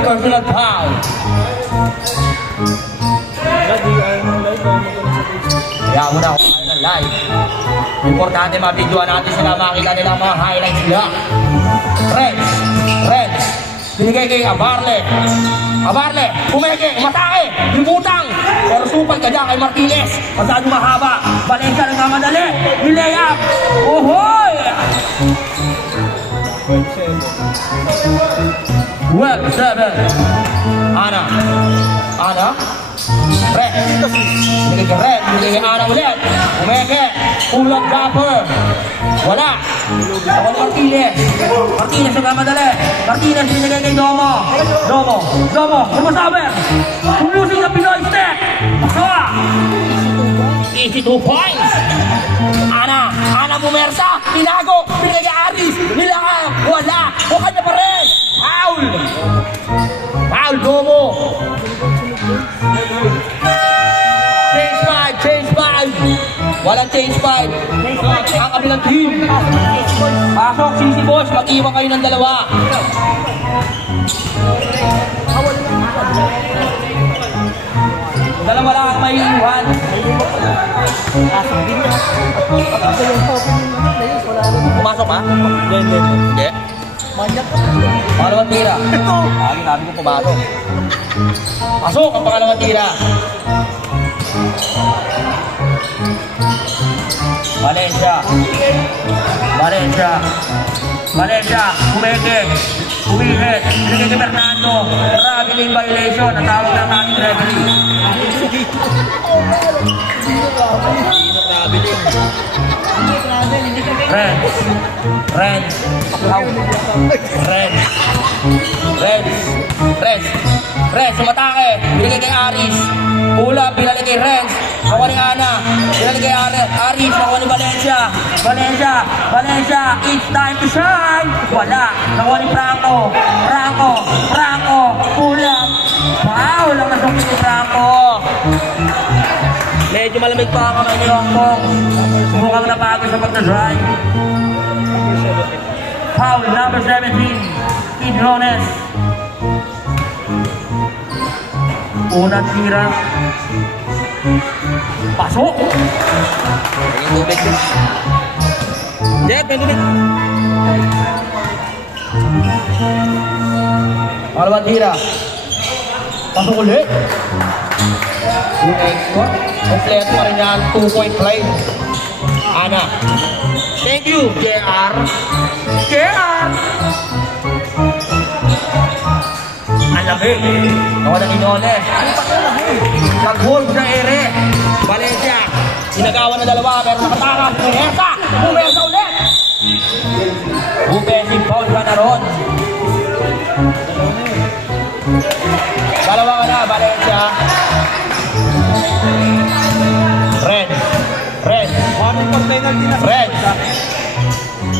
personal foul. Kaya muna ako ng live. Importante mabidyoan natin sila, makita nila ang mga highlights nila. Reds. Binigay kay Abarle. Umeke, umatake, lumutang. Pero supal ka dyan kay Martinez. Masyado mahaba. Valencia nagmamadali. Nilayap. Ohoy! 12-7. Ana. Red. Binigay kay Red. Binigay kay Ana ulit. Umeke. Pull-up dapper. Wala. Ako ni Martinez nagmamadali. Martinez binigay kay Domo. Lumasaber. Tumusing na Pinoy step. Pasawa. Easy 2 points. Ana bumersa. Tinago. Binigay kay Aris. Nilakap. Wala. Bukad na pa rin. Foul Domo. Change 5. Walang change 5. Ang kabilang team. Pasok, Sisi Boys. Mag-iwan kayo ng dalawa. Dalawa lang ang may iwan. Pumasok ba? Hindi. Pangalawang tira. Sabi ko pumasok. Pasok ang pangalawang tira. Valencia, umihit, binigay kay Fernando, traveling violation, natawag ng ating referee. Renz, sumatake, binigay kay Aris, Pula, binigay kay Renz, ako ni Ana, binigay kay Aris, ako ni Valencia, it's time to shine, wala, ako ni Franco, Pula, wow, lang nasok ni Franco. Medyo malamig pa ang kamay ni Hongkong, mukhang napagod sa pagna-drive. Foul number 17, Idrones. Unang tira. Pasok! Jet, may tubig. Pangalawang tira. Pasok ulit. Yung extra. Kompleto pa rin yan. 2-point play. Ana. Thank you, JR. Alamig. Ako na Inones. Nag-hold sa ere. Valencia. Sinagawa na dalawa. Pero nakatakas. Bumersa ulit. Offensive foul ka na ron. Dalawa ka na, Valencia.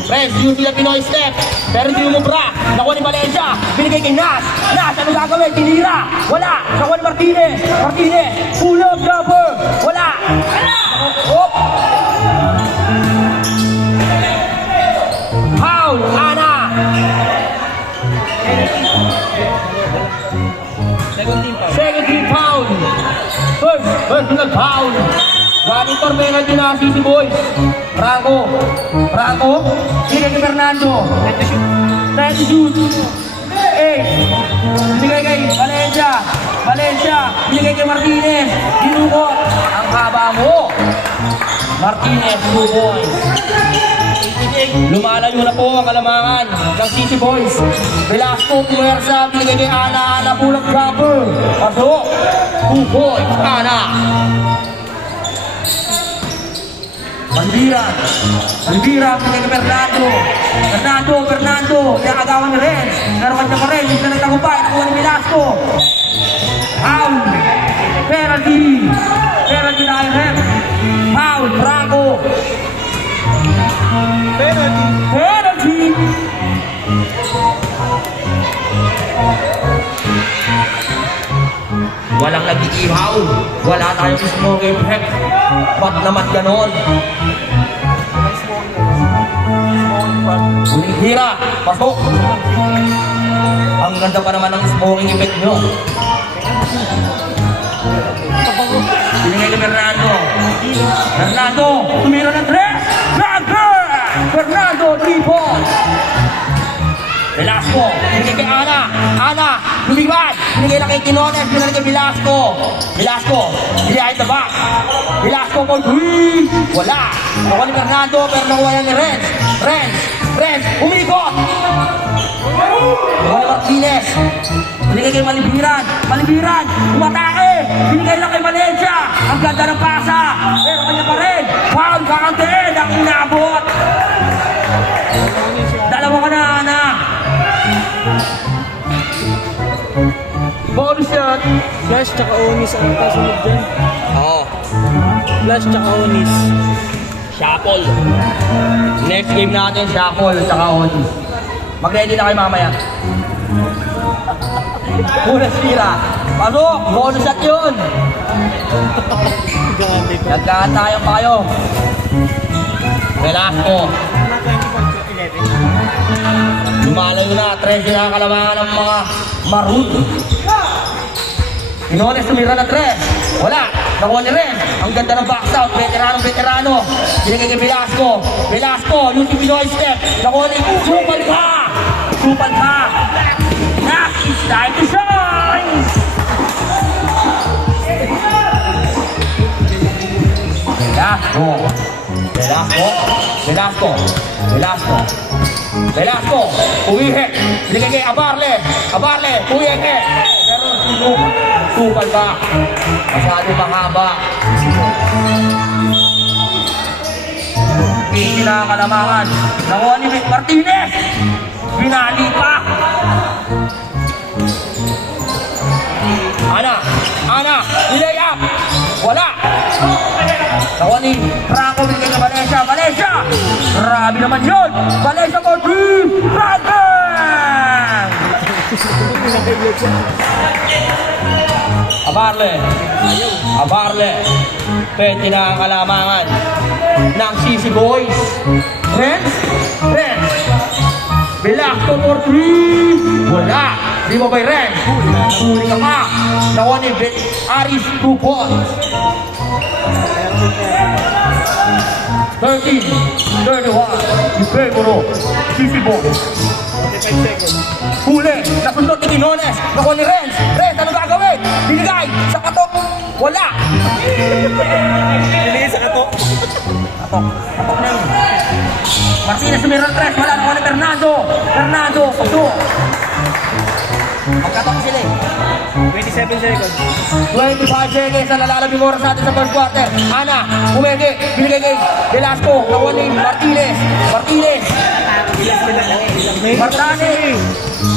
Red, yung sila Pinoy step. Pero hindi umubra. Nakuha ni Valencia. Binigay kay Nas. Ano gagawin? Tinira. Wala. Nakuha ni Martinez. Pull up jumper. Wala. Hop. Foul. Ana. Second team foul. First personal foul. Galing tormengan din na Sisi Boys. Franco. Binigay kay Fernando. Time to shoot. Binigay kay Valencia. Binigay kay Martinez. Dinukot. Ang haba mo. Martinez, 2 points. Lumalayo na po ang kalamangan ng Sisi Boys. Velasco, puwersa. Binigay kay Ana. Pulang jumper. Pasok. 2 points. Ana. Bandira, pinagay kay Fernando, pinakagawa ni Renz, naroon niya pa rin, hindi na nagtagumpay, nakuha ni Velasco. Foul, penalty na kay Renz, foul, Franco. Penalty. Walang nag-iihaw. Wala tayong smoke effect. Ba't naman ganon? Huling hira. Pasok. Ang ganda pa naman ng smoking effect nyo. Binigay ni Fernando. Fernando, tumira ng 3. Dagger! Fernando, 3 points. Velasco, binigay kay Ana. Ana, lumipad. Binigay lang kay Quinones, binigay kay Velasco. Velasco, behind the back. Velasco for 3. Wala. Nakuha ni Fernando, pero nakuha yan ni Renz. Renz, umikot. Nakuha ni Martinez. Binigay kay Malibiran, umatake. Binigay lang kay Valencia. Ang ganda ng pasa. Pero kanya pa rin. Foul, kakantiin. Ang inabot. Dalawa ka na, Ana. Bonus shot. Flash tsaka Onis ang kasunod dyan. Oo. Flash tsaka Onis. Shuffle. Next game natin, Shuffle at saka Onis. Mag-ready na kayo mamaya. Pura sira. Pasok! Bonus shot yun! Nagkaan tayo kayo. Velasco. Lumalayo na. 13 na kalamangan ng mga Marud. Quinones tumira na 3. Wala. Nakuha niya rin. Ang ganda ng box out. Veterano. Binigay kay Velasco. Yung si Pinoy step. Nakuha ni Supal ka. Now it's time to shine. Velasco. Uwihe. Binigay kay Abarle. Uwihe. Pero Supal ka. Masyado mahaba. Hindi na kalamangan. Nakuha ni Martinez. Binali pa. Ana, nilay up. Wala. Nakuha ni Franco, binigay na Valencia. Grabe naman yun. Valencia for 3. Franco! Abarle. Pwede na ang kalamangan ng CC Boys. Renz. Velasco for 3. Wala. Di mo by Renz. Huli ka pa. Nakuha ni Aris 2 points. 13-31. Yung Pegoro. CC Boys. 45 seconds. Huli. Nasundot ni Quinones. Nakuha ni Renz. Ano gagawin? Binigay. Sa katok. Wala. Pili sa katok. Katok na yun. Martinez tumira ng 3. Wala. Nakuha ni Fernando. Pasok. Magkatok sila eh. 27 seconds. 25 seconds ang nalalabing oras natin sa first quarter. Ana, umege, binigay kay Velasco, nakuha ni Martinez,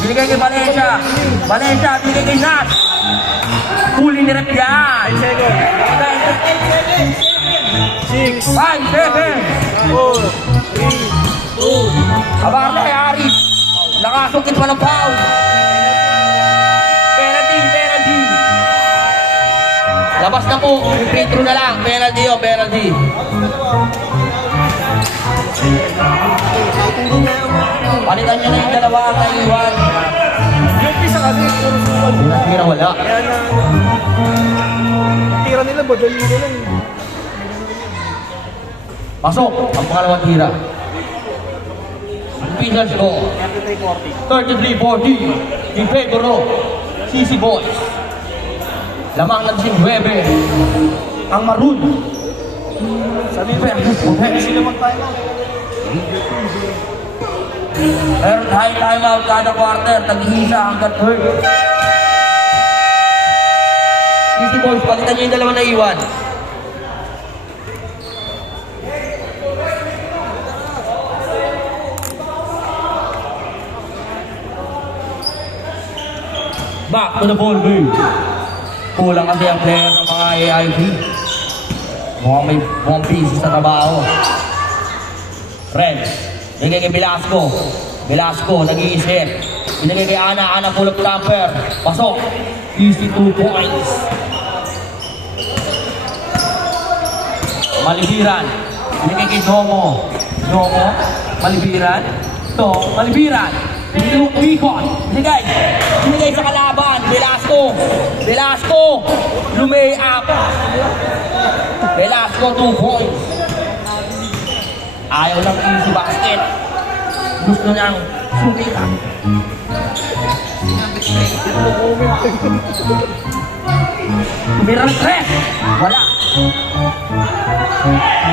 binigay kay Valencia, binigay kay Nash, huli ni Rep yan. 10 seconds. 6, 5, 7, 4, 3, 2, Abarle kay Aris, nakasungkit pa ng foul. Penalty. Labas na po, yung free throw na lang, penalty. Palitan nyo na yung dalawa ang naiwan. yung pisa kasi puro suman. Tira wala. Kaya na tira nila badali nila lang. Pasok ang pangalawang tira. Official score. 33-40 in favor of CC Boys. Lamang ng 19 ang Marud. Sabi mo, hindi sila mag-time out. Pero high time out kada quarter, tag-iisa hanggang third. CC Boys, palitan nyo yung dalawa na iwan. Back to the ball game. Kulang kasi ang player ng mga AIP. Mukhang busy sa trabaho. Red, binigay kay Velasco, nag-iisip. Binigay kay Ana pull up jumper. Pasok, easy 2 points. Malibiran, binigay kay Domo, Malibiran. Ikot. Binigay sa kalaban. Velasco. Lumay up. Velasco 2 points. Ayaw lang easy basket. Gusto niyang sumikat. Tumira ng tres. Wala.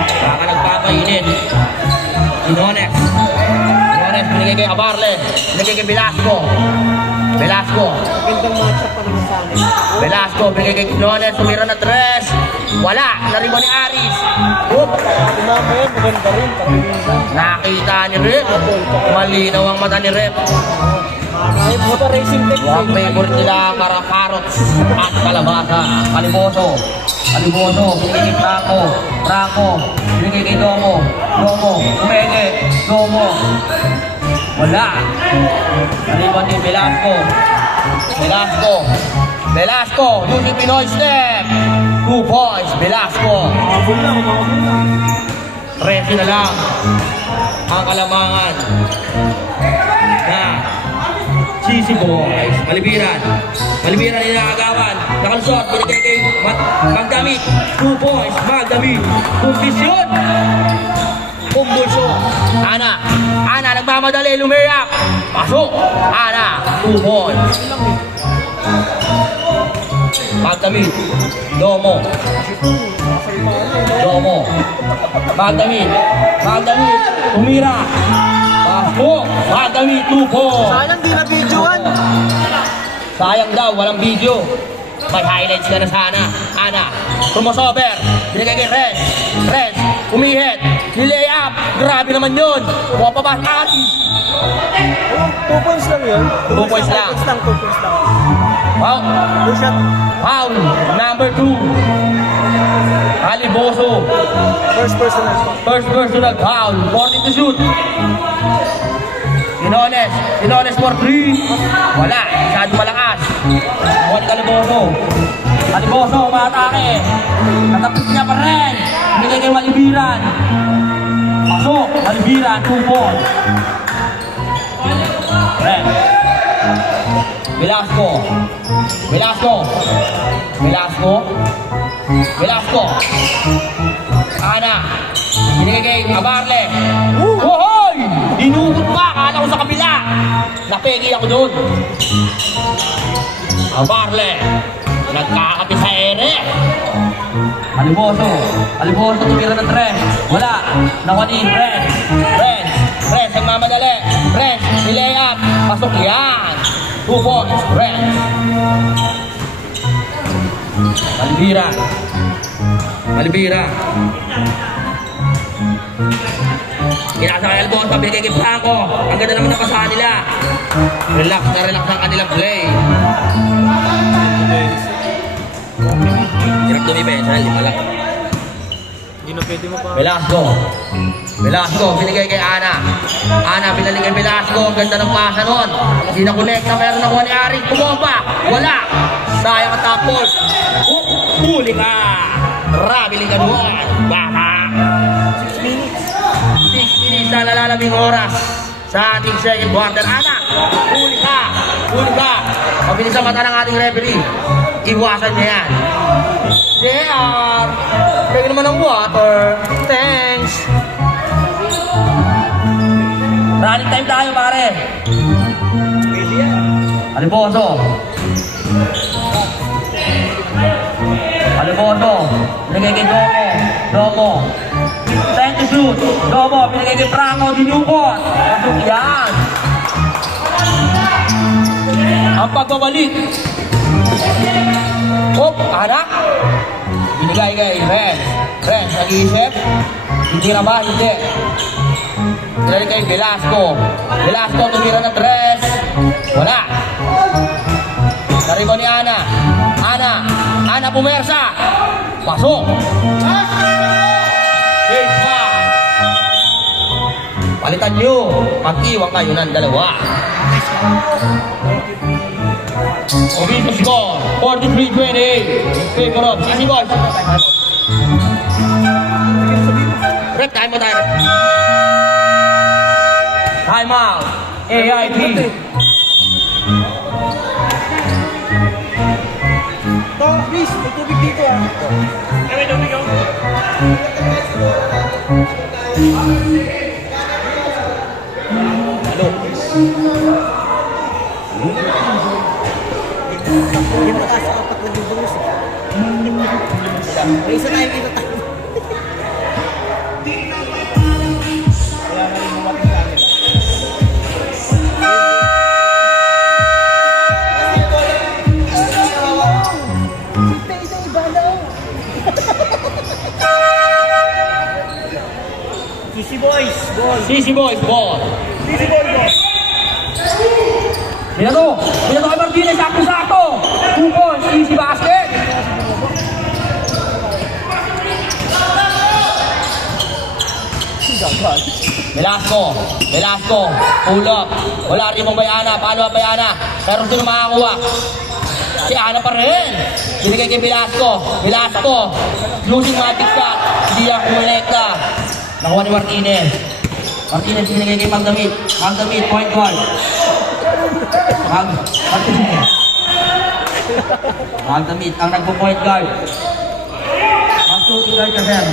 Baka nagpapainit. Quinones binigay kay Abarle. Binigay kay Velasco. Gandang matchup pa naman sa amin. Velasco binigay kay Quinones. Tumira na tres. Wala. Naribo ni Aris. Oop. Tumama yan, maganda rin. Kapilisan. Nakita ni Rep. Malinaw ang mata ni Rep. Ay, motor racing Ang technique. favorite nila para carrots at kalabasa. Kaliboso, binigay kay Franco, binigay kay Domo, Umede, wala. Naliban din Velasco, Yuki Pinoy step, 2 points, Velasco. Umabol na. 13 na lang ang kalamangan na Sisi Boys. Malibiran inaagawan. Nakalusot, binigay kay Magdamit. 2 points, Magdamit. Kumbulsyon. Ana, nagmamadali, lumayak. Pasok. Ana, 2 points. Magdamit. Domo. Magdamit. Tumira. Pasok. Magdamit, 2 points. Sayang di na videoan. Sayang daw, walang video. May highlights ka na sana. Ana, crossover. Binigay kay Renz, umihit. Nilay up. Grabe naman yun. Buha pa ba? Aris. 2 points lang yun. 2 points lang. 2 points lang. Wow. 2 shot. Foul. Number 2. Aliboso. First personal. First personal foul. 40 to shoot. Quinones for 3. Wala. Masyado malakas. Huwag Aliboso, umatake. Natapit niya pa rin. Binigay kay Malibiran. Pasok. Malibiran, 2 points. Ren. Velasco. Ana. Binigay kay Abarle. Wohoy! Inugot pa. Akala ko sa kabila. Napegi ako doon. Abarle. Nagkakati sa ere. Aliboso tumira ng tres. Wala. Nakuha ni Renz, nagmamadali. Renz, nilay up. Pasok yan. 2 points. Renz. Malibira. Kinasa kay Alfonso, binigay kay Franco. Ang ganda naman ng pasahan nila. Relax ang kanilang play. Hirap dumipensya, lima lang. Hindi na pwede mo pa. Velasco, binigay kay Ana, binalik kay Velasco. Ang ganda ng pasa nun. Hindi na-connect na meron nakuha ni Ari. Kumomba, wala. Sayang ang top ball. Huli ka. Rabiling ka doon. Baka. 6 minutes na nalalabing oras sa ating second quarter. Ana, huli ka. Mabilis ang mata ng ating referee. Iwasan niya yan. JR, pwede naman ng water. Thanks. Running time tayo, pare. Aliboso, binigay kay Domo. Time to shoot. Domo, binigay kay Franco, dinukot. Pasok yan. Ang pagbabalik. Ana. Binigay kay Renz, nag-iisip. Hindi na ba? Hindi. Binigay kay Velasco, tumira ng tres. Wala. Naribo ni Ana, pumersa. Pasok. Game pa. Palitan nyo. Mag-iwan kayo ng dalawa. Obito score, 43-28. Favor of Sisi Boys. Rep, time out. AIP. To, please, may tubig dito ah. May tubig ako. Hindi mataas ako pag nagbubulos. May isa tayo dito tayo. Kaya nga rin bumating sa akin. Easy boys, goal. CC Boys, ball. Easy boy, goal. Binato kay Martinez, sakto-sakto. 2 points, easy basket. Velasco, pull up. Wala rin mong Bayana, paano ang Bayana? Pero sino makakuha? Si Ana pa rin. Binigay kay Velasco, losing magic shot. Hindi ang kumulekta. Nakuha ni Martinez. Martinez binigay kay Magdamit, point guard. Magdamit ang nagpo-point guard. Mag-shooting guard ka, sir.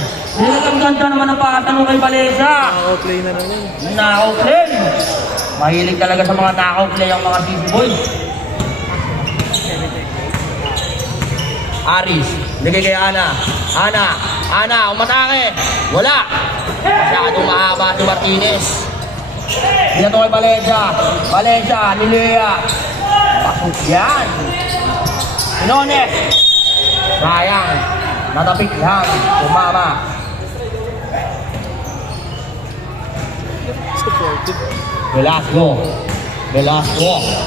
Ang ganda naman ang pakatan mo kay Valencia. Naka-play na naman. Knockout play. Mahilig talaga sa mga knockout play ang mga CC Boys. Aris, ligay kay Ana, umatake. Wala. Masyadong mahaba si Martinez. Binato kay Valencia, Lilea. Pasok yan. Inones. Sayang. Natapik lang. Umama.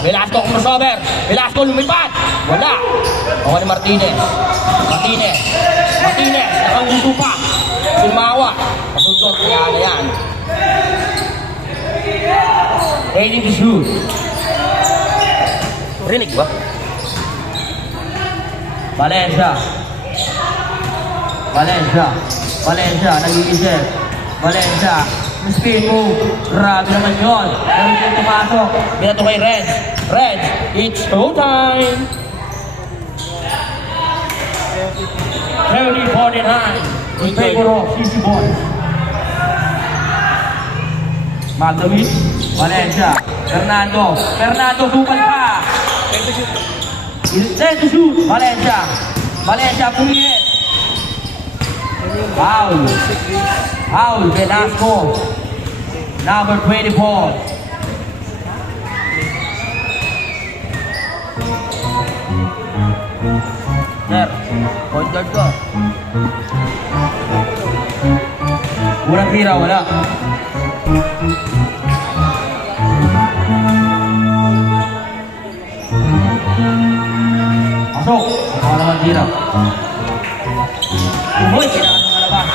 Velasco crossover. Velasco lumipad. Wala. Ako ni Martinez. Nakagusto pa. Sumawa. Pasundot niya na yan. Ready to shoot. Rinig ba? Valencia, nag-iisip. Valencia, spin move. Grabe naman yun. Pero siya pumasok. Binato kay Red, it's showtime. 30-49. In favor of CC Boys. Magdamit, Valencia, Fernando, bukal pa. Ready to shoot. Valencia, pumiyit. Foul, Velasco. Number 24. Sir, point guard ko. Walang tira, wala. Pasok. Wala naman tira. Uy, kailangan ng malabas.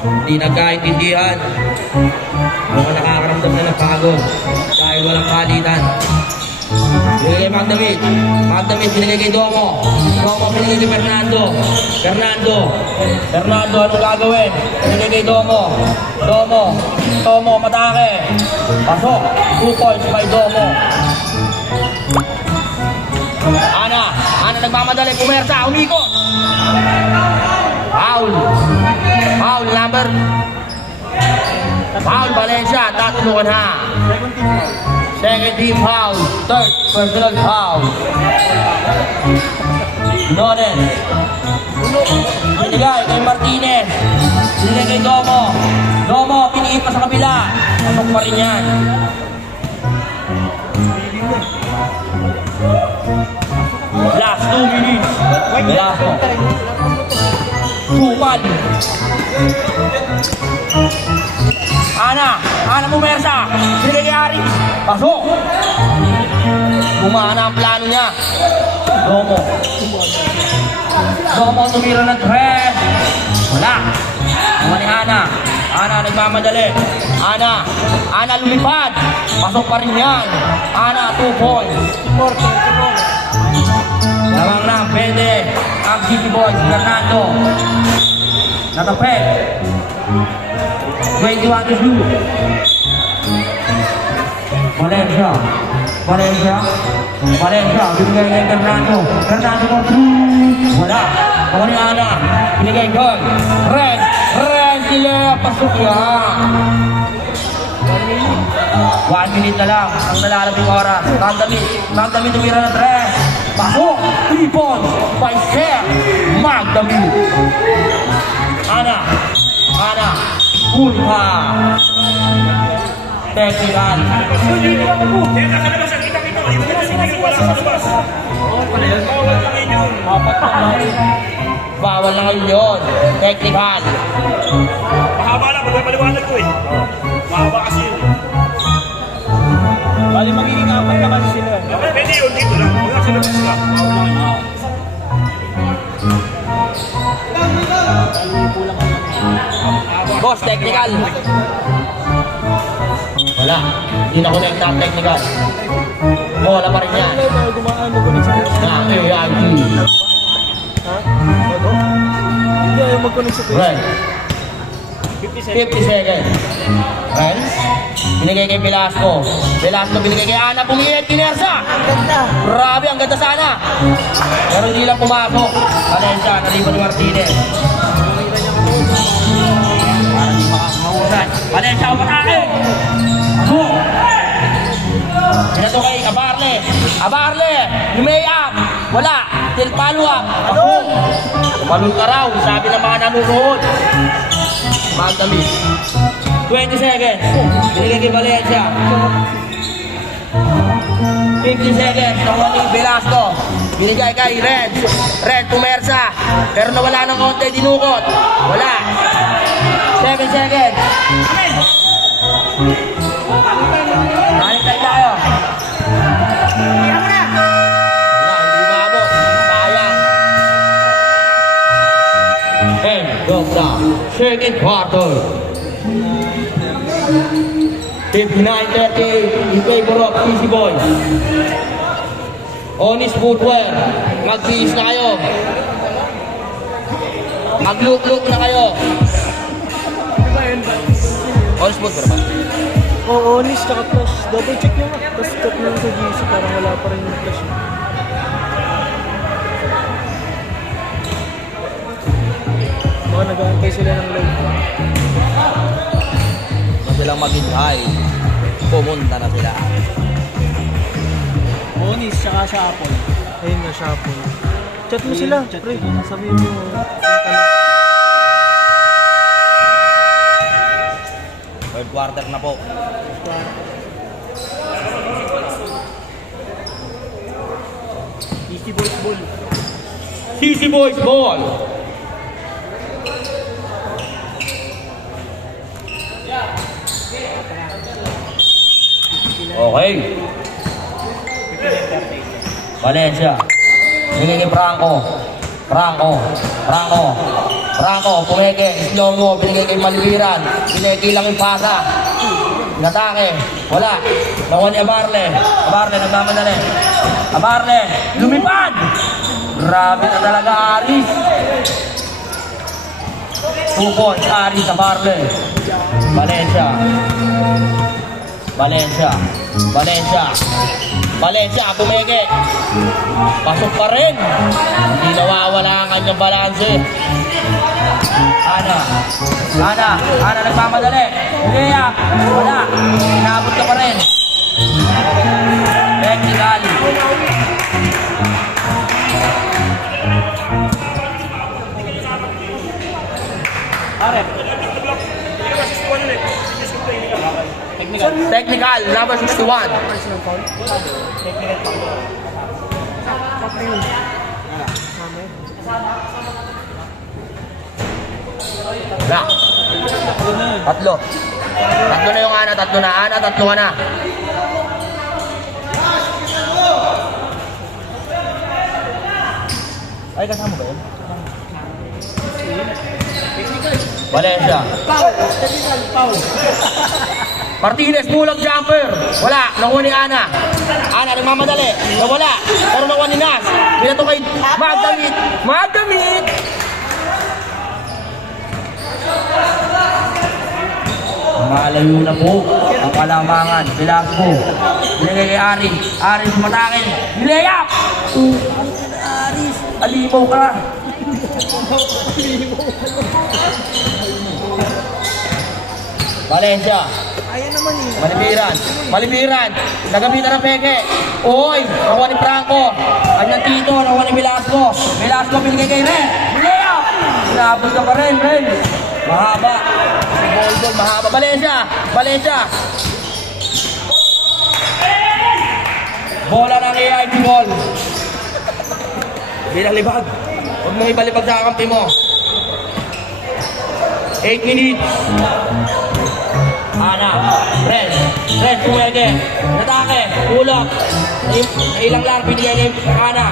Hindi nagkaintindihan. Mga nakakaramdam na ng pagod dahil walang palitan. Binigay kay Magdamit, binigay kay Domo, binigay kay Fernando, ano gagawin? Binigay kay Domo, matake. Pasok, 2 points by Domo. Ana nagmamadali, pumersa, umikot. Foul, Valencia, tatulungan ha. Second team foul, third personal foul. Nonen. Binigay kay Martinez. Binigay kay Domo, piniit pa sa kabila. Pasok pa rin yan. Last 2 minutes. Velasco. Tupan. Ana pumersa. Binigay kay Aris. Pasok. Gumana ang plano niya. Domo tumira ng tres. Wala. Naman ni Ana nagmamadali. Ana lumipad. Pasok pa rin yan. Ana 2 points. Lamang na, pwede. Ang CC Boys, Fernando. Natapet. 21 to shoot. Valencia. Binigay kay Fernando. Fernando ko. Wala. Nakuha ni Ana. Binigay gol. Ren sila. Pasok yan. 1 minute na lang ang nalalabing oras. Magdami tumira ng 3. Pasok! 3 points by Sir Magdami. Ana. Kulpa. Technical. Bawal na ngayon yun. Technical. Mahaba lang, magpapaliwanag ko eh. Mahaba kasi yun. Bali magiging apat na kasi sila. Pwede yun, dito lang. Wala sila sila. Boss, technical. Wala. Hindi na connect na ang technical. Wala pa rin yan. Gumaan mo ko sa AIG. Ha? Bago? Hindi ayaw mag-connect sa Facebook. Right. 50 seconds. Right. Binigay kay Velasco. Binigay kay Ana. Pumiyit. Kinersa. Ganda. Grabe, ang ganda sana. Pero hindi lang pumasok. Valencia, nalipan ni Martinez. Para di makakamahusan. Valencia, upatake. Pinato kay Abarle. Lumay up. Wala. Till follow up. Tumalun ka raw. Sabi ng mga nanonood. Magdami. 20 seconds. Binigay kay Valencia. 50 seconds. Nakuha ni Velasco. Binigay kay Red pumersa. Pero nawala ng konti. Dinukot. Wala. 7 seconds. Balik tayo. Wala, hindi maabot. Sayang. End of the second quarter. 59-30 in favor of PC Boys. Honest Footwear. Mag-bihis na kayo. Mag-look na kayo. Honest Footwear ba? Oo, honest tsaka flash. Double check nyo nga. Tapos check nyo sa GC. Parang wala pa rin yung flash. Baka nag-aantay sila ng live. Silang maghintay, pumunta na sila. Honest tsaka sa Apple. Ayun nga, sa Apple. Chat mo sila. Pre, sabihin mo. Punta na. Third quarter na po. Easy Boys Ball. CC Boys Ball. Okay. Valencia. Binigay kay Franco, pumeke, slow mo, binigay kay Malviran, binigay lang yung pasa. Natake, wala. Nakuha ni Abarle, nagmamadali. Abarle, lumipad! Grabe na talaga, Aris. 2 points, Aris, Abarle. Valencia, pumeke. Pasok pa rin. Hindi nawawala ang kanyang balanse. Ana nagmamadali. Lea, wala. Inabot ka pa rin. Technical. Technical, number 61. Wala. Tatlo na yung Ana, tatlo ka na. Ay, kasama ba yun? Valencia. Foul. Martinez, bulag jumper. Wala, nakuha ni Ana. Ana, nagmamadali. Nawala. Pero nakuha ni Nas. Binato kay Magdamit. Malayo na po ang kalamangan. Velasco. Binigay kay Aris. Aris matakin. Nilayap! Aris, alimaw ka. Valencia. Ayan naman eh. Malibiran. Malibiran. Nagamitan ng peke. Oy, nakuha ni Franco. Kanyang Tito, nakuha ni Velasco. Velasco binigay kay Ren. Nilayap! Sinabot ka pa rin, Ren. Mahaba. Si Boldon, mahaba. Valencia. Valencia. Bola ng AIT ball. Binalibag. Huwag mong ibalibag sa kampi mo. 8 minutes. Ana. Red. Red, kumege. Natake. Ulok. Ilang lang. Binigay kay Ana.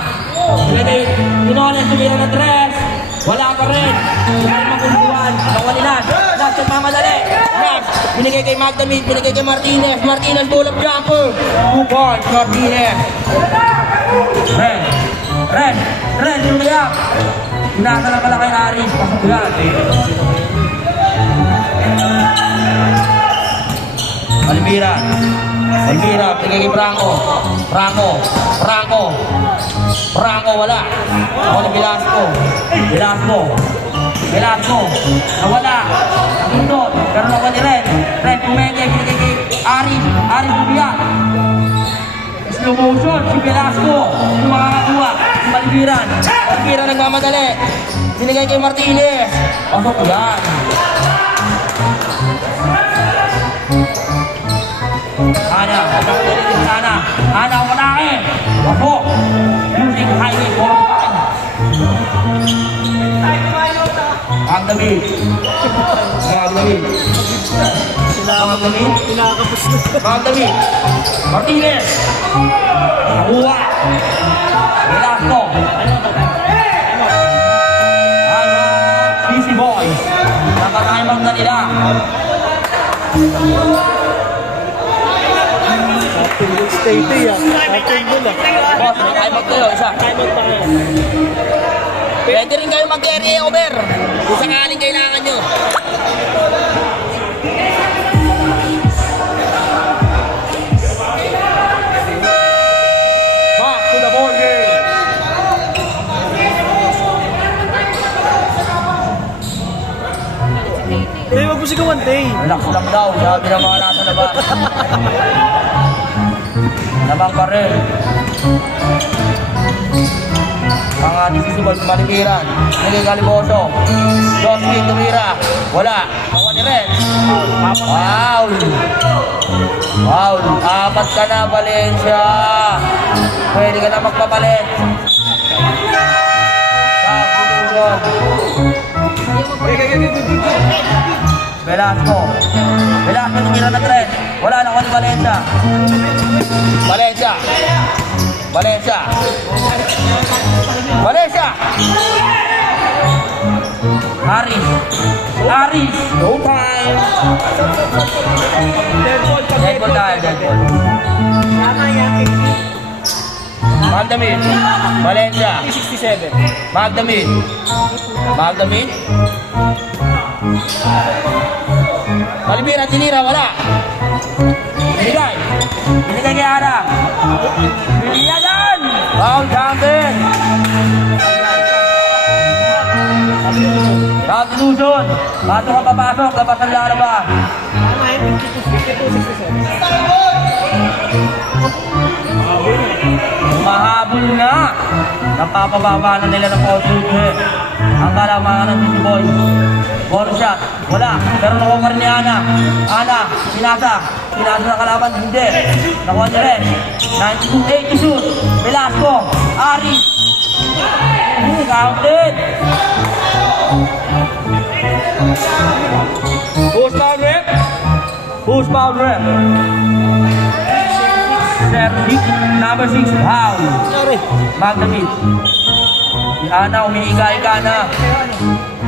Binigay. Tinones. Tumira na 3. Wala pa rin. Hindi makunduan. Nakuha ni Nash. Nash, nagmamadali. Nash. Binigay kay Magdamit. Binigay kay Martinez. Martinez, pull-up jumper. 2 points. Martinez. Red. Red. Red, lumiyak. Inasa na pala kay Aris. Pasok yan. Alvira. Alvira, tingin kay Franco. Franco. Franco. Franco, wala. Ako ni Velasco. Velasco. Velasco. Nawala. Nakindot. Pero ako ni Red. Red, kumenge. Binigay kay Aris. Aris, lumiyak. Slow motion. Si Velasco. Yung makakakuha. Si Alviran. Alvira nagmamadali. Binigay kay Martinez. Pasok yan. Ana, Ana, Ana, manake. Wako. Using highway 45. Magdamit. Magdamit. Magdamit. Pinakapos na. Magdamit. Martinez. Nakuha. Velasco. PC Boys. Nakakaimang na nila. Stay ah. Atin mo na. Boss, may time-out kayo, isa. Time-out pa kayo. Pwede rin kayo mag-area over kung sakaling kailangan nyo. Back to the ball game. Tay, wag mo sigawan, Tay. Relax lang daw, sabi ng mga nasa labas. Lamang pa rin. Ang ating sisibol, Malikiran. Naging Caliboso. Josmin, tumira. Wala. Nakuha ni Red. Foul. Foul. 4 ka na, Valencia. Pwede ka na magpapalit. Sa kulungan. Velasco. Velasco, tumira na 3. Wala, nakuha ni Valencia. Valencia. Valencia. Valencia. Aris. Aris. No time. Dead ball tayo, dead ball. Magdamit. Valencia. 67. Magdamit. Magdamit. Malibira, tinira, wala. Binigay. Binigay kay Ara. Biniyagan. Foul, Duncan. Substitution. Bato ka papasok, labas ang laraba. Mahabol na. Napapababa na nila ng Paul. Ang kalamangan ng City Boys. Ball shot. Wala. Pero nakuha pa rin ni Ana. Ana. Sinasa. Sinasa na kalaban. Hindi. Nakuha niya rin. 92-80 shoot. Velasco. Aris. Counted. Who's foul rep? Who's foul rep? Number 6. Foul. Sorry. Magdamit. Si Ana, umiiga-iga na.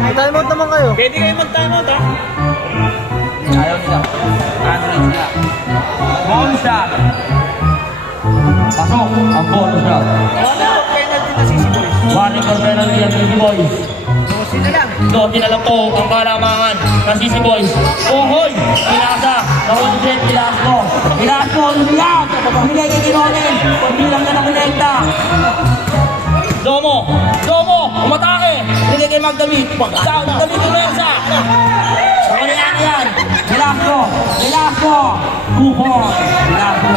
May time-out naman kayo. Pwede kayo mag-timeout, ha? Ayaw nila. Android nila. Ball shot. Pasok ang ball shot. Penalty na Sisi Boys. Warning for penalty ang City Boys. 12 na lang po ang kalamangan ng Sisi Boys. Pohoy, Pilasa, nakuha si Pilasco. Pilasco, lumiyak. Bigay kay Kinonin. Hindi lang na nakonekta. Domo, umatake. Bigay kay Magdamit. Magdamit kay Mersa. Nakulihan yan. Pilasco. Kupo. Pilasco.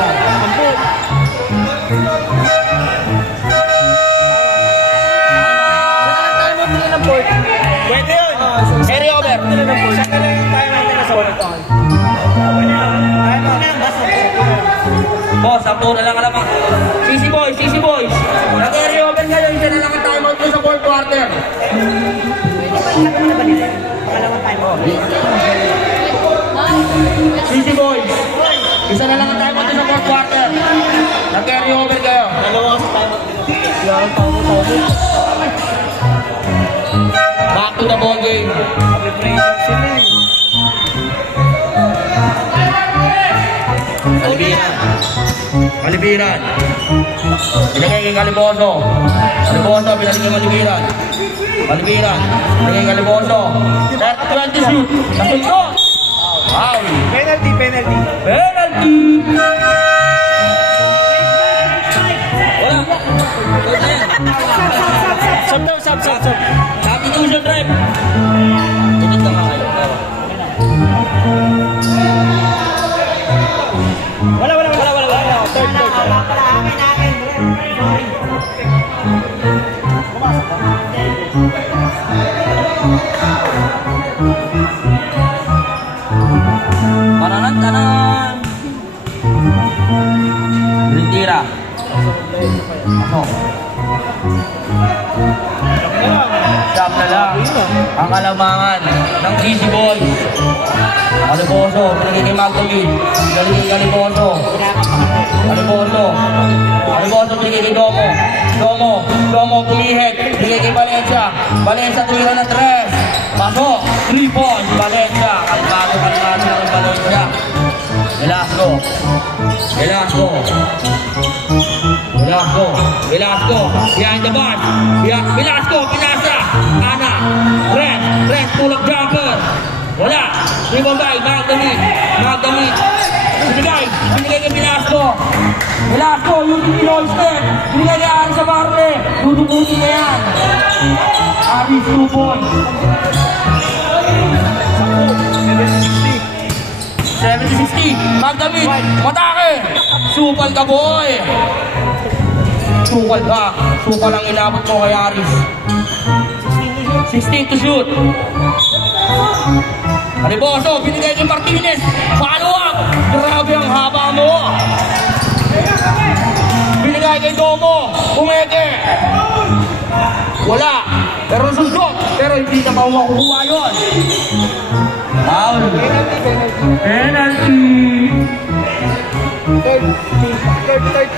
Pwede yun. Carry over. Boss, ang na lang alam. Sisi Boys. Nag-carry over kayo. Isa na lang ang timeout ko sa fourth quarter. Sisi Boys. Isa na lang ang timeout ko sa fourth quarter. Nag-carry over kayo. Back to the ball game. Kalibiran. Binigay kay Caliboso. Binigay kay Kalibiran. Binigay kay Caliboso. 30-20 shoot. Nasunod. Foul. Penalty. Wala. Sub. Substitution drive. Init na nga kayo. Wala. Third. Tanan. Lintira. Pasok. Siyam na lang ang kalamangan ng Sisi Boys. Caliboso, pinagay kay Magdamit. Pinagay kay Caliboso, pinagay kay Domo, pumihit. Pinagay kay Valencia, tumira ng 3. Pasok, 3 points, Valencia. Kalmado ng Valencia. Velasco, behind the bar. Velasco, Pinasa, Ana, Red, pull up jumper. Wala, rebound by Magdamit. Binigay kay Velasco, yung Pinoy step. Binigay kay Aris sa Barle. Dudubutin na yan. Aris, 2 points. 70-60, Magdamit, matake! Supal ka, boy! Supal ang inabot mo kay Aris. 16 to shoot. Caliboso, binigay kay Martinez. Follow up! Grabe ang haba mo! Binigay kay Domo. Umeke. Wala. Pero susot. Pero hindi na makukuha yun. Foul. Penalty. Third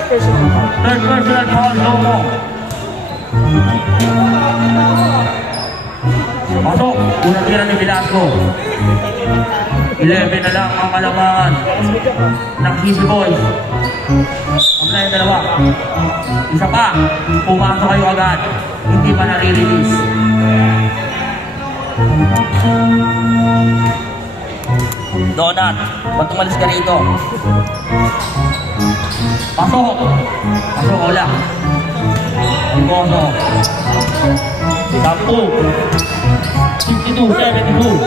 personal. Third personal foul, Domo. Pasok. Unang tira ni Velasco. 11 na lang ang kalamangan ng Sisi Boys. Kamla yung dalawa. Isa pa. Pumasok kayo agad. Hindi pa nare-release. Donut, ba't tumalis ka rito? Pasok! Pasok, wala. Alboso. 10. 62-72.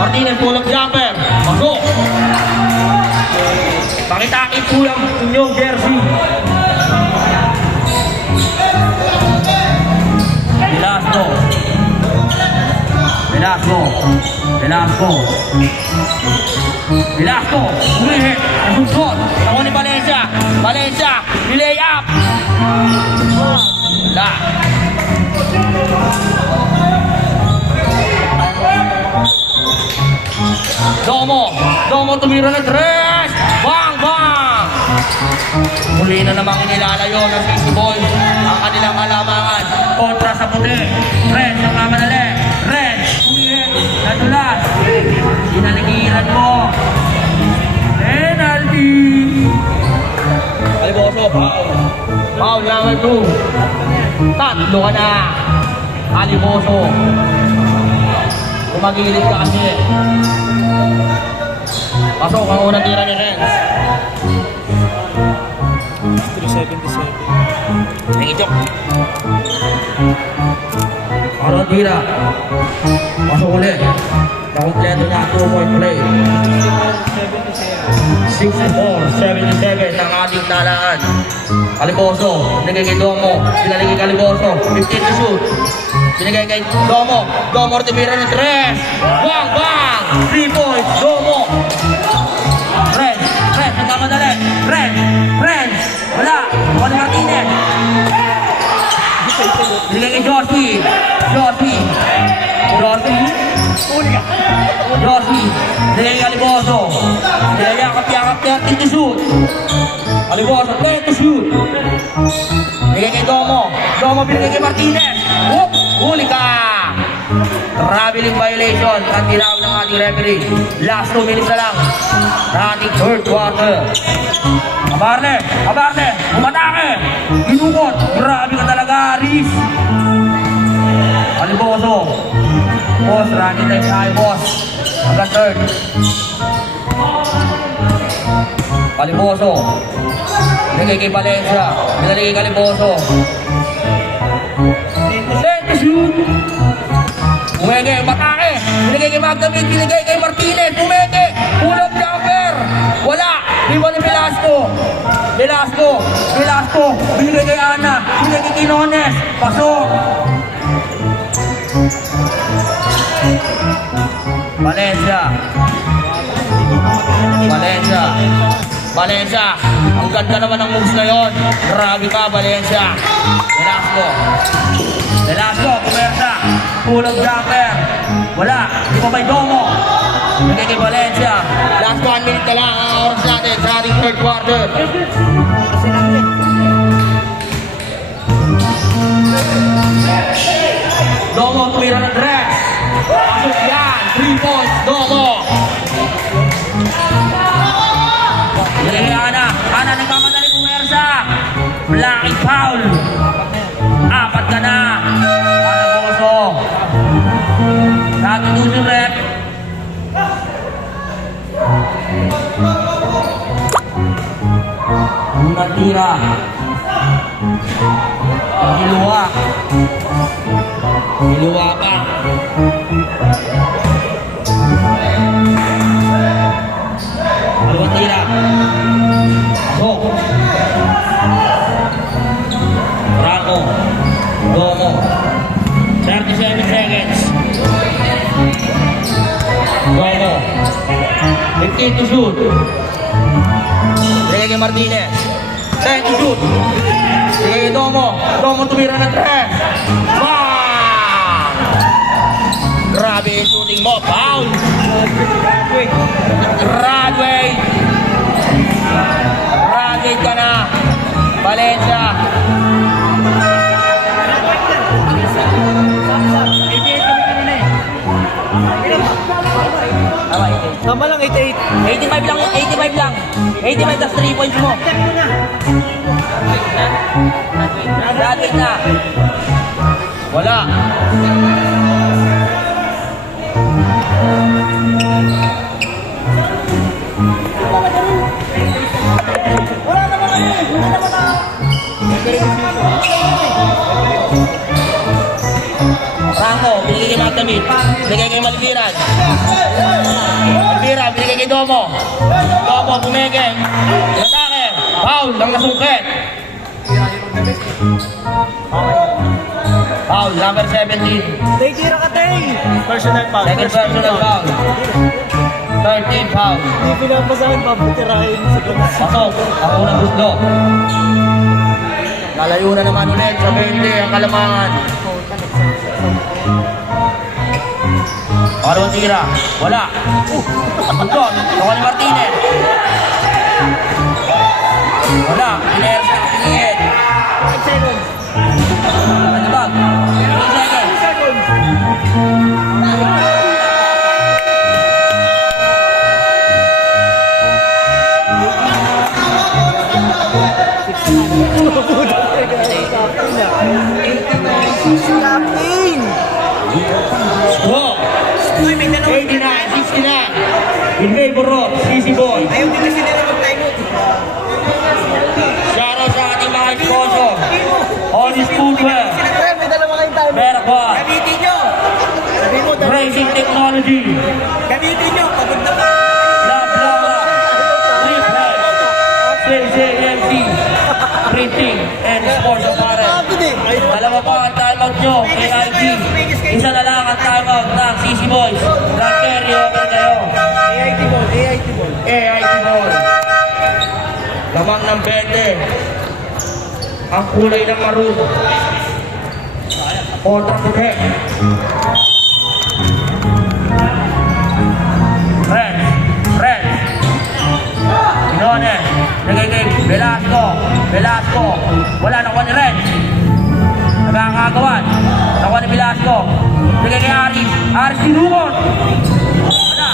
Martinez, pull up jumper. Pasok! Pakitakit po yung inyong jersey. Velasco, umihit, nasunsot, ako ni Valencia, relay up. Wala. Domo tumira ng 3. Bang! Muli na namang inilalayo ng Sisi Boys ang kanilang kalamangan kontra sa puti. Red, ang kamanali. Red, umihit, nadulas. Inaligiran mo. Penalty. Caliboso, foul. Foul number 2. Tatlo ka na. Aliboso. Kumagilid ka kasi. Pasok ang unang tira ni Renz. 377. Nangijok. Parang tira. Pasok ulit. Nakumpleto na 2-point play. 64-77 ang ating talaan. Aliboso, binigay kay Domo. Binigay kay Aliboso. 15 to shoot. Binigay kay Domo. Domo tumira ng 3. Bang! Bang! 3 points. Domo. Renz. Renz. Ang kamadali. Renz. Renz. Wala. Juan Martinez. Binigay kay Josie. Josie. Josie. Josie. Binigay kay Aliboso. Binigay yakap-yakap 30 to shoot. Aliboso 20 to shoot. Binigay kay Domo. Domo binigay kay Martinez. Whoop! Huli ka! Traveling violation at tinawag ng ating referee. Last 2 minutes na lang sa ating third quarter. Abarne! Abarne! Umatake! Ginukot! Grabe ka talaga, Aris! Aliboso. Boss, running time tayo, boss. Hanggang third. Aliboso. Binigay kay Valencia. Binigay kay Aliboso. Shoot! Pumeke, Batake! Binigay kay Magdamit, binigay kay Martinez, pumeke! Pull-up jumper! Wala! Iba ni Velasco! Velasco! Velasco! Binigay kay Ana! Binigay kay Quinones! Pasok! Valencia! Valencia! Valencia! Ang ganda naman ng moves na yun! Grabe ka, Valencia! Velasco! Velasco, pumersa. Pull-up jumper. Wala. Di pa may Domo. Bigay kay Valencia. Last 1 minute na lang ang oras natin sa ating third quarter. Domo, tumira ng dress. Pasok yan. 3 points. Domo. Bigay kay Ana. Ana nagmamadali pumersa. Blocking foul. 4 ka na. Aliboso. Dati doon yung rep. Unang tira. Hiluwa. Hiluwa pa. Unang tira. Pasok. Rako. Domo. 37 seconds. Domo. 15 to shoot. Bigay kay Martinez. 10 to shoot. Bigay kay Domo. Domo tumira ng 3. Bang! Grabe yung shooting mo. Foul! Graduate! Graduate ka na. Valencia. Tama lang, 88. 85 lang, 85 lang. 85 plus 3 points mo. Graduate na. Wala. Rango, binigay kay Magdamit. Binigay kay Malviran. Malviran, binigay kay Domo. Domo, bumigay. Atake. Foul, lang nasungkit. Foul, number 17. Tay, tira ka, Tay! Personal foul. Second personal foul. 13 foul. Hindi pinapasahan, papatirahin sa ganas. Pasok, ang unang gusto. Lalayo na naman ulit sa 20 ang Kalamangan. Parang tira. Wala. Pagkot. Nakuha ni Martinez. Wala. Inersa. Pinigit. 5 seconds. Nagibag. 3 seconds. Slapin! One. Gamitin nyo! Sabi mo, Racing Technology. gamitin nyo! Pagod na pa! Lablava. Reflex. CJMC. Printing and Sports Apparel. Dalawa pa ang timeout nyo, AIT. Isa na lang ang timeout ng CC Boys. Grand carry over kayo. AIT ball, AIT ball. AIT ball. Lamang ng 20. Ang kulay ng maroon. Kontra puti. Red. Red. Pinones. Nagiging Velasco. Velasco. Wala, nakuha ni Red. Nagkakagawan. Nakuha ni Velasco. Nagiging Aris. Aris tinukot. Wala.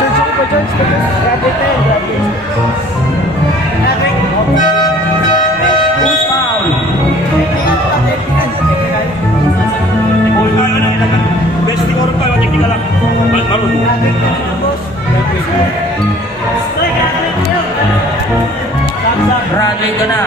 George, ako ba, George? Grabe tayo, grabe. Good foul. Kung tayo na, best thing oras tayo, technical lang. Marunong. Bradley ka na.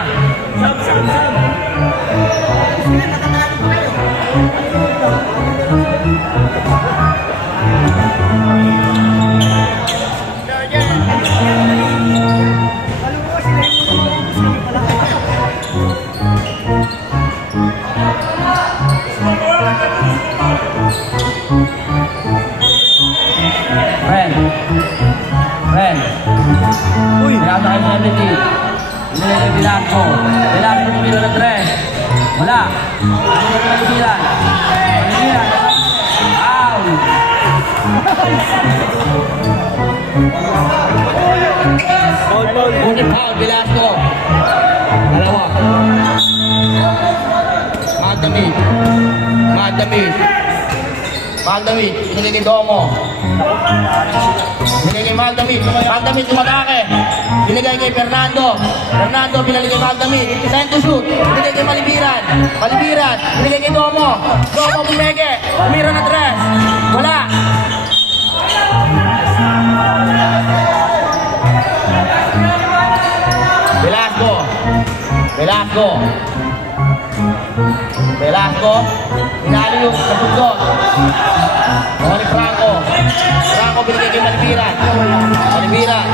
Ren. Ren. Uy! Pinasa kay 70. Pinili kay Velasco. Velasco tumilo ng 3. Wala. Tumilo ng Malibiran. Malibiran. Foul. Foul, foul. Unit foul, Velasco. Dalawa. Magdamit. Magdamit. Magdamit. Pinili kay Domo. Binigay kay Magdamit. Magdamit tumatake. Binigay kay Fernando. Fernando binigay kay Magdamit. Send to shoot. Binigay kay Malibiran. Malibiran. Binigay kay Domo. Domo bumeke. Umira na 3. Wala. Velasco. Velasco. Velasco. Pinali yung nasundot. Ako ni Franco. Franco binigay kay Malibiran. Malibiran.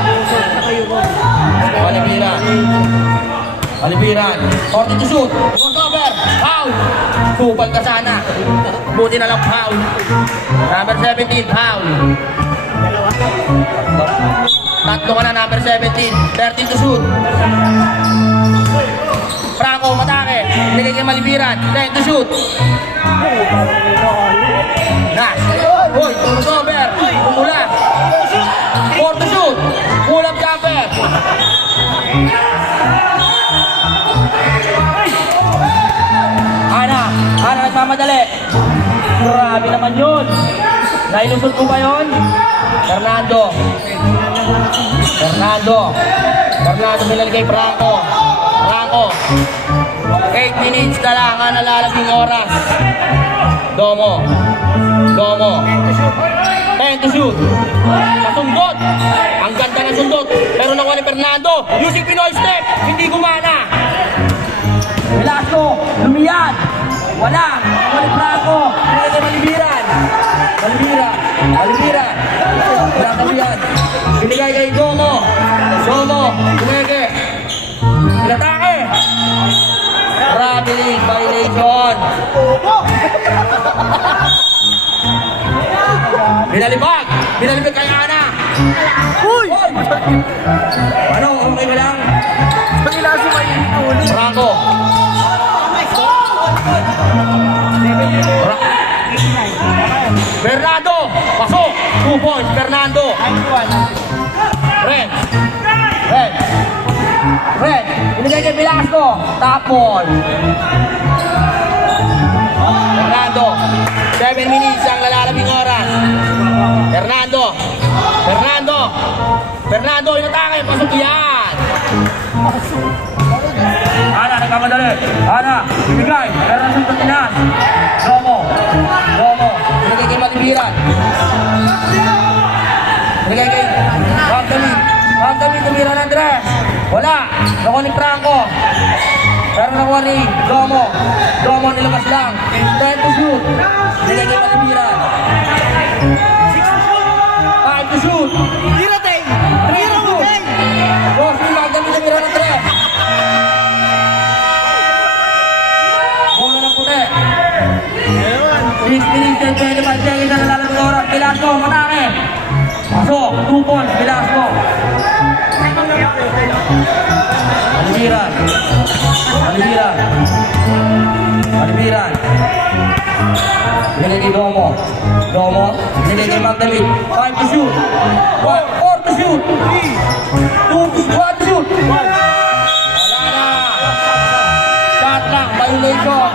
Malibiran. Malibiran. 40 to shoot. Cover. Foul. Supal ka sana. Buti na lang foul. Number 17. Foul. Tatlo ka na. Number 17. 13 to shoot. Franco matake. Binigay kay Malibiran. 10 to shoot. Nash. Uy, cover. Pumula. 4 to shoot. Pull-up jumper. Ana nagmamadali. Grabe naman yun. Nailusot ko ba yun? Fernando. Fernando binali kay Franco. Franco. 8 minutes na lang ang nalalaging oras. Domo. 10 to shoot. Masundot. Ang ganda ng sundot. Pero nakuha ni Fernando. Using Pinoy step. Hindi gumana. Velasco. Lumiyad. Wala. Nakuha ni Franco. Binigay kay Malibiran. Malibiran. Pinatawian. Binigay kay Domo. Binigay. Pinatake. Traveling violation. Binalibag kay Ana. Uy! Ano, okay ba lang? Pagila si Mayin ulit. Franco. Fernando. Pasok. 2 points. Fernando. Red. Binigay kay Velasco. Tapon. Fernando. 7 minutes ang lalalabing oras. Fernando, inatake. Pasok yan. Ana, nagkamadali. Ana, binigay. Meron na sa tinas. Domo. Binigay kay Malibiran. Binigay kay Magdamit, tumira ng Andres. Wala. Nakuha ni Franco. Pero nakuha ni Domo. labas lang. Time to shoot. Binigay kay Malibiran. 5 to shoot. Tira, Teng! 3 to shoot. Boss, yung magdami na mira ng 3. Bola ng puti. 6 minutes and 25 seconds na nalalabing oras. Velasco, matake. Pasok, 2 points, Velasco. Malibiran. Malibiran. Malibiran. Binigay kay Domo. Domo. Binigay kay Magdamit. 5 to shoot. 4 to shoot. 1 to shoot. Wala na. Shot clock. Violation.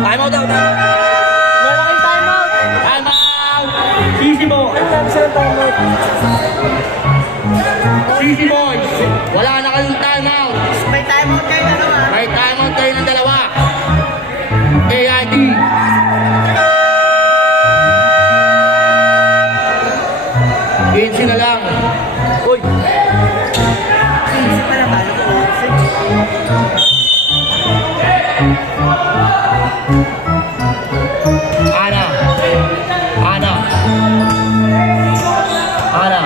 Time out daw. Wala kayong timeout! Time out. Easy mo. Easy boys. Wala na kayong time out. May timeout kayo dalawa. May time out kayo ng dalawa. AIT. Easy na lang. Uy. Isip pa na tayo. Ana. Ana. Ana.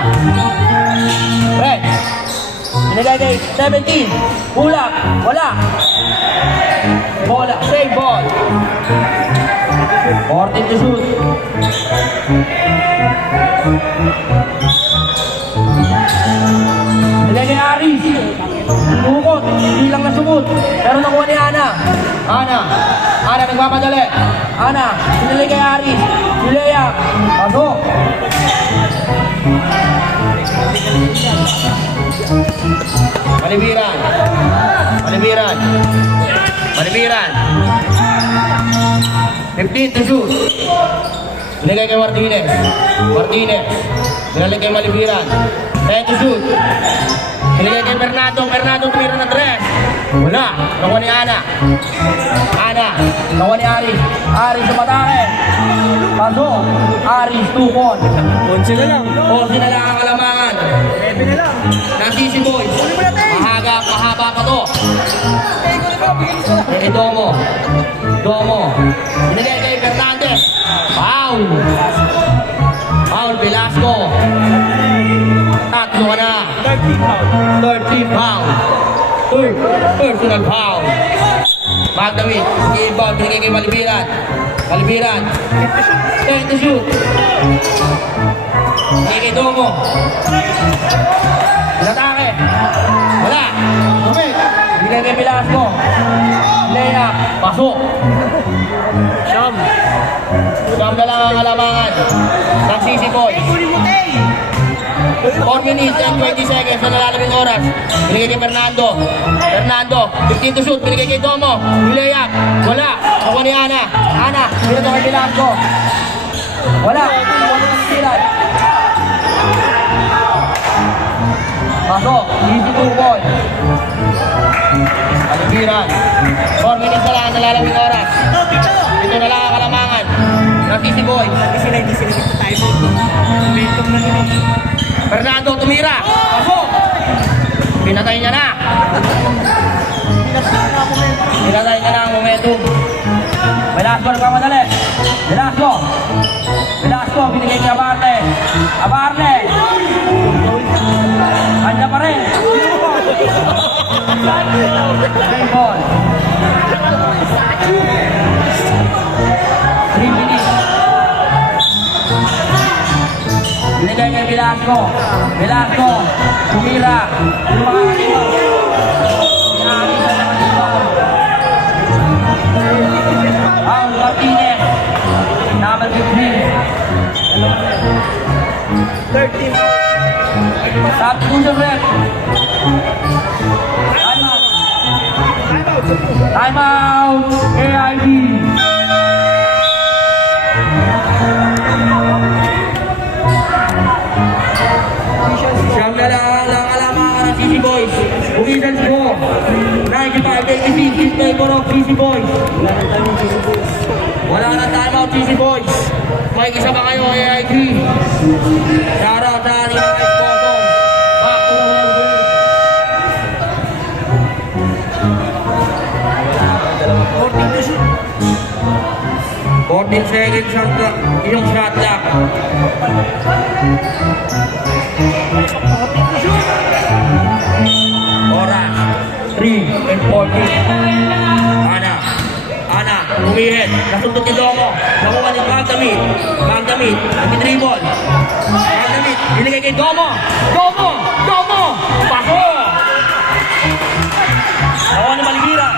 Red. Binigay kay 17. Hulak. Wala. Bola. Save ball. 14 to shoot. Binigay kay Aris. Tukot. Hindi lang nasumot. Pero nakuha ni Ana. Ana. Ana nagpapadali. Ana. Binigay kay Aris. Si Lea. Pasok. Malibiran. Malibiran. Malibiran. 15 to shoot. Binigay kay Martinez. Martinez. Binalik kay Malibiran. 10 to shoot. Binigay kay Fernando. Fernando tumira ng 3. Wala. Nakuha ni Ana. Ana. Nakuha ni Aris. Aris sumatake. Pasok. Aris 2 points. 11 na lang. 11 na lang ang kalamangan. 11 na lang. Nasisi boys. Mahaba pa to. Domo. Domo. Binigay kay Fernandez. Foul. Foul Velasco. Tatlo ka na. 13 foul. 13 foul. Personal foul. Magdamit. Inbound. Binigay kay Malibiran. Malibiran. 10 to shoot. Binigay kay Domo. Pinatake. Wala. Tumit. Binigay kay Velasco. Lea. Pasok. Sham. Siyam na lang ang alamangan. Nagsisi boys. 4 minutes and 20 seconds na nalalabing oras. Binigay kay Fernando. Fernando. 15 to shoot. Binigay kay Domo. Lea. Wala. Nakuha ni Ana. Ana. Binigay kay Velasco. Wala. Nakuha ni Silan. Pasok. Easy 2 ball. Alibiran. 4 minutes na lang ang nalalabing oras. Ito na lang ang kalamangan. Nagsisi boy. Hindi sila nagpa-timeout. Momentum na nila. Fernando tumira. Pasok. Pinatay niya na. Pinatay niya na ang momentum. Velasco nagpapadali. Velasco. Velasco binigay kay Abarte. Abarte. Kanya pa rin. Game ball. 3 minutes. Binigay kay Velasco. Velasco. Tumira. Lumakakito. Pinakakita naman dito. Paul Martinez. Number 15. 13. Substitution rep. Time out. Time out. AIB. Siyam na lang ang kalamangan ng CC Boys. Umisan mo. 95-86 in favor of CC Boys. Wala na timeout CC Boys. May isa ba kayo AIG? Shoutout sa ating mga sponsor. Back to the world. iyong shot clock. Oras, 3 and 14. Ana, umihit. Nasundot ni Domo. Nakuha ni Magdamit. Nag-dribble. Magdamit, binigay kay Domo. Domo! Paso! Nakuha ni Malibira.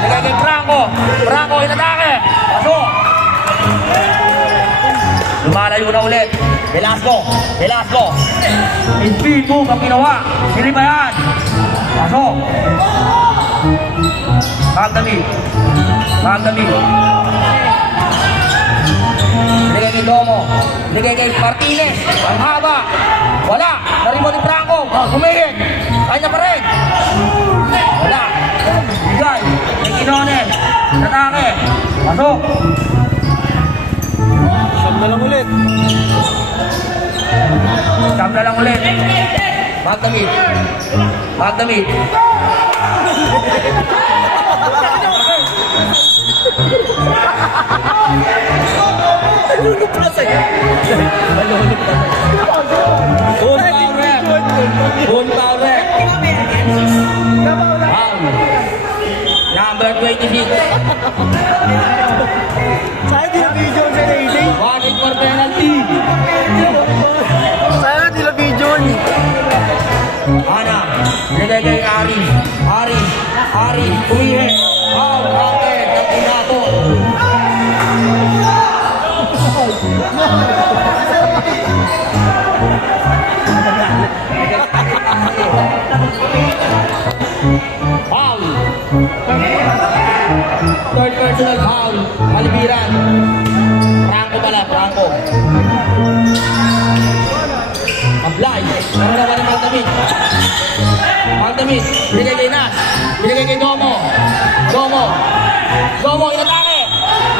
Binigay kay Franco, inatake. Paso! Lumalayo na ulit. Velasco. Speed move ang ginawa. Silibayan. Pasok. Magdamit. Binigay kay Domo. Binigay kay Martinez. Ang haba. Wala. Narimo ni Franco. Humihit. Kanya pa rin. Wala. Bigay. Kay Quinones. Natake. Pasok. Siyam na lang ulit. Magdamit. Full power rep. Number 26. Sana di na video sa lady. 1 for penalty. Sana di na video ni. Ana, binigay kay Ari, umihit. Bakit? Ang pinato. Foul. Third personal foul. Malibiran. Franco. Ablay. Ano naman ni Magdamit. Binigay kay Nas. Binigay kay Domo, inatake.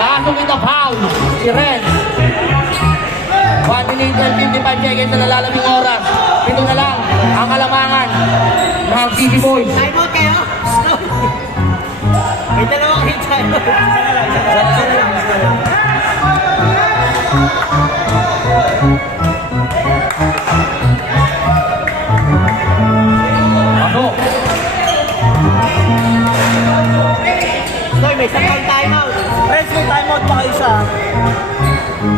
Nakasok ito, foul. Si Ren. 1 minute and 55 seconds na nalalabing oras. Ito na lang ang kalamangan ng City Boys. Time out kayo. May dalawang hit tayo. Pasok. Noy, may second time out. Friends, may timeout pa kayo sa...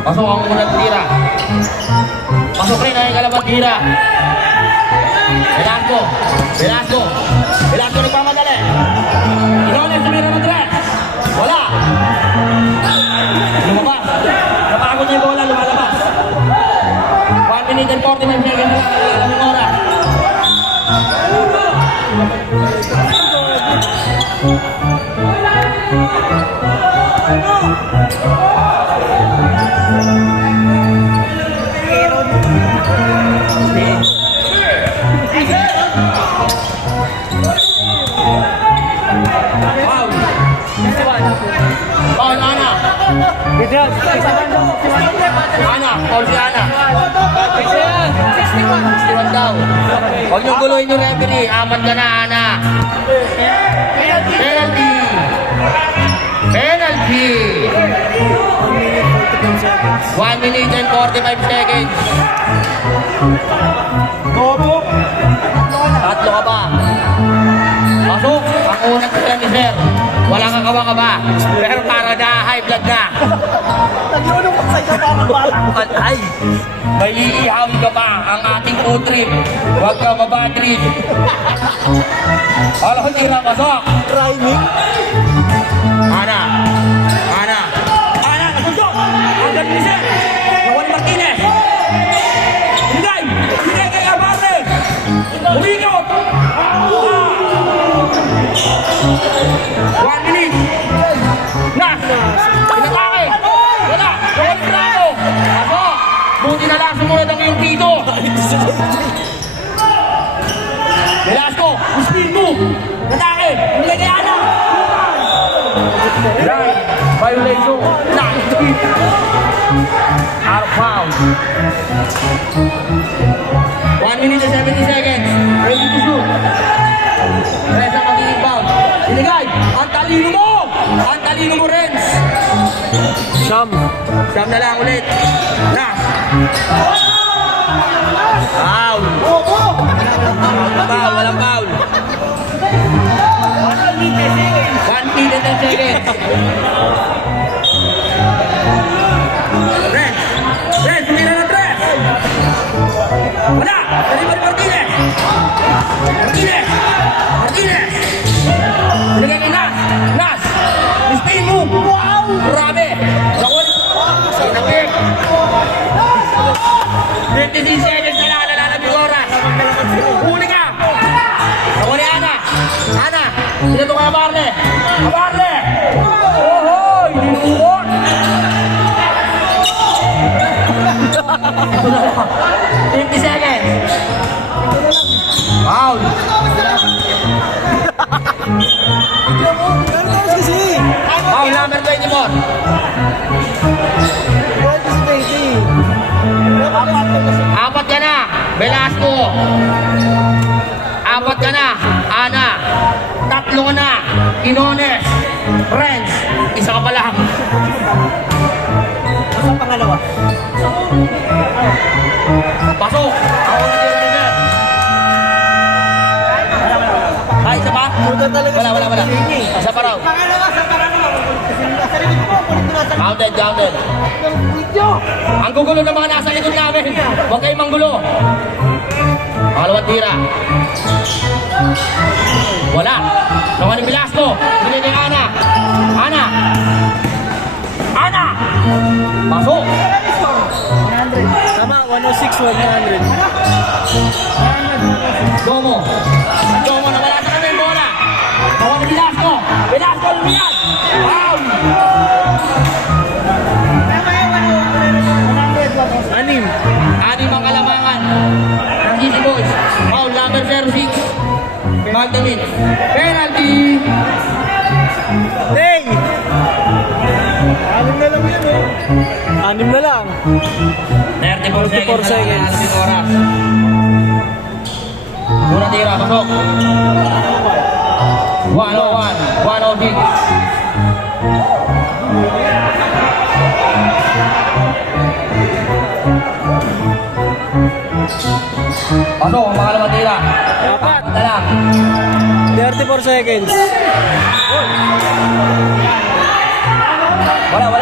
Pasok ang unang tira. Pasok rin ang ikalawang tira. Velasco nagpamadali. Inones, sumira ng dress. Wala. Lumabas. Napagod niya yung bola, lumalabas. 1 minute and 45 seconds na lang ang oras. Paul Ana. Paul si Ana. 61 daw. Huwag niyong guluhin yung referee. Apat ka na, Ana. Penalty. 1 minute and 45 seconds. Tatlo ka ba? Pasok. Ang unang tira ni Sir. Wala kang kawa-kaba. Pero para na high blood na. Nag-iunong pa sa'yo para bala. Ay! May iihawin ka ba ang ating food trip? Huwag ka mabad trip. Alam ko tira, pasok! Rhyming. Ana! Nasundok! Ang galing ni Sir! Juan Martinez! Binigay kay Abate! Umikot! 1 minute! Nas! Pinatake! Wala! Juan Franco! Pasok! Buti na lang sumunod ang iyong tito! Velasco! Speed move! Natake! Binigay kay Ana! Right! Violation! Speed! Out of bounds! 1 minute and 70 seconds! Ready to shoot! Reza mag-i-inbound! Binigay! Ang talino mo! Renz! Sam. Siyam na lang ulit. Last. Foul. Foul, walang foul. 1 minute and 10 seconds. Red. Red, tumira na tres. Wala. Dali Martinez. Martinez. Martinez. Nilagay kay Nas. Nas. Spin move. Wow. Grabe. Nakul. Sinapik. 56 seconds na lang. Nalalabing oras. Huli ka. Ako ni Ana. Ana. Dito ka Abarle. Abarle. Ohoy. Dinukot. 50 seconds. Foul. Foul number 24. Apat ka na. Velasco. Apat ka na. Ana. Tatlo ka na. Inones. Friends. Isa ka pa lang. Ang pangalawa. Pasok. Ako na tira nila. Ay, isa pa? Wala. Isa pa raw. Pangalawa, sa pangalawa. Kasi nasa likod ko, kulit ko nasa Counted. Ang gugulo ng mga nasa likod namin. Huwag kayong manggulo. Pangalawang tira. Wala. Nakuha ni Velasco. Binigay kay Ana. Ana. Ana. Pasok. Tama, 106, 100. Gomo. Gomo na wala sa kanya yung bola. Nakuha ni Velasco. Velasco lumiyan. Foul. Anim. Anim ang kalamangan ng GC Boys. Foul number 06. Magdamit. Penalty. Ding! Anim na lang yan, oh. Anim na lang. 34 seconds. 34 seconds. Oras. Una tira, pasok. 101, 106. Pasok, ang pangalawang tira. Apat na lang. 34 seconds. Wala.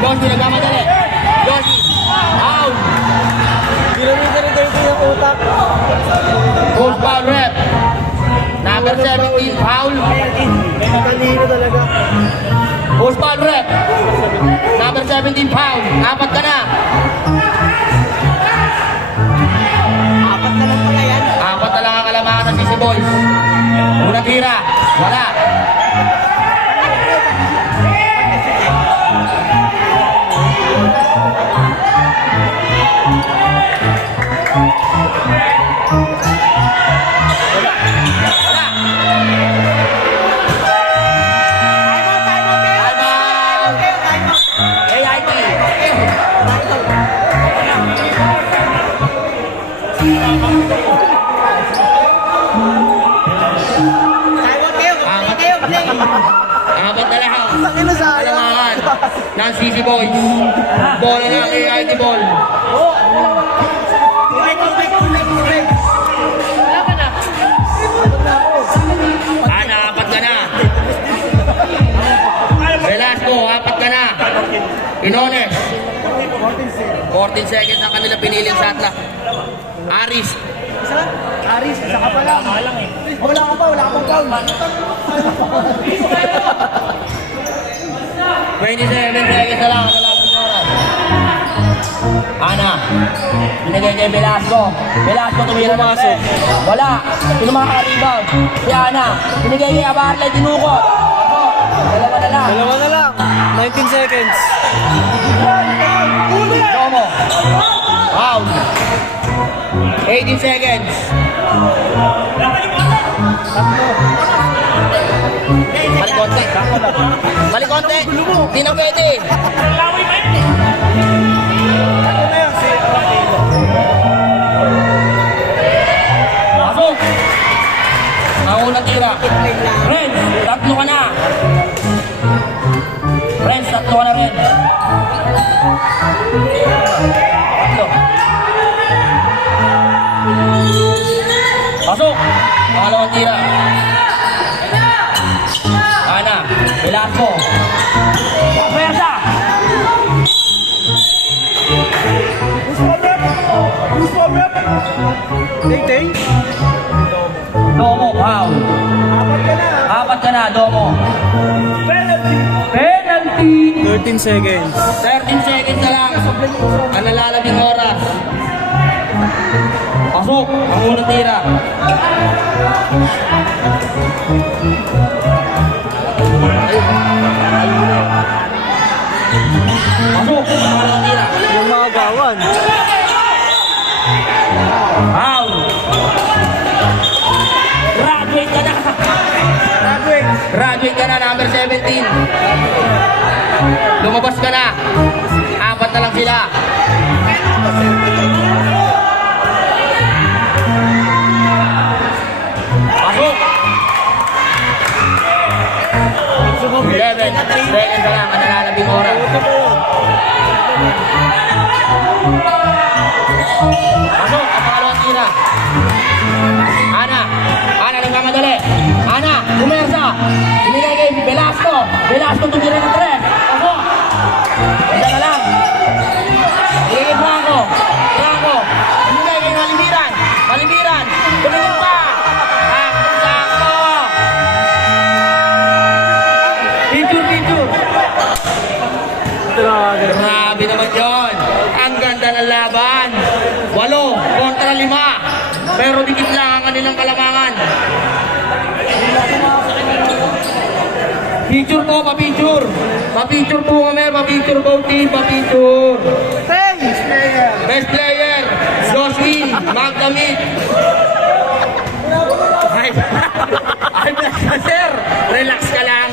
Joshi nagmamadali. Joshi. Out. Ginamit na rin yung utak. Goal foul rep. Number 17 foul. Kanino talaga. Goal foul rep. Number 17 foul. Apat ka na. apat na lang pala yan. Apat na lang ang kalamangan ng GC Boys. Unang tira. Wala. AIT. Apat na lang. Kalamangan ng GC Boys. Bola ng AIT ball. Ana, apat ka na. Velasco, apat ka na. Inones. 14 seconds ang kanila piniling sa atla. Aris. Aris, isa ka pa lang. Wala ka pang foul. 27 seconds na lang. Nalalabing oras. Ana. Binigay kay Velasco. Velasco tumira ng Pumasok. Wala. Sino makaka-rebound? Si Ana. Binigay kay Abarle. Dinukot. Dalawa na lang. Dalawa na lang. 19 seconds. Domo. Wow. 18 seconds. Balik konti. Balik konti. Hindi na pwede. ang unang tira. Friends, tatlo ka na. Friends, tatlo ka na rin. Tatlo. Pasok. Pangalawang tira. Ana, Velasco. Pwersa. Tay-tay. Domo, wow. Apat ka na, Domo. Penalty. 13 seconds. 13 seconds na lang. Ang nalalabing oras. Pasok, ang unang tira. Pasok, ang pangalawang tira. Yung mga gawan. Foul. Graduate ka na. Graduate ka na, number 17. Lumabas ka na. Apat na lang sila. Pasok. 11 seconds na lang, ang nalalabing oras. Pasok, ang pangalawang tira. Ana, nagmamadali. Ana, pumersa. Binigay kay Velasco. Velasco tumira ng 3. Pasok. Isa na lang. Binigay kay Franco. Binigay kay Malimiran. Tumingin pa. Sakto. Picture. Grabe naman yun. Ang ganda ng laban. 8 kontra 5. Pero dikit lang ang kanilang kalamangan. Picture po, pa-picture. Pa-picture po kami, pa-picture po team, pa-picture. Best player, Joshwin, Magdamit. Ay, bless ka, sir. Relax ka lang.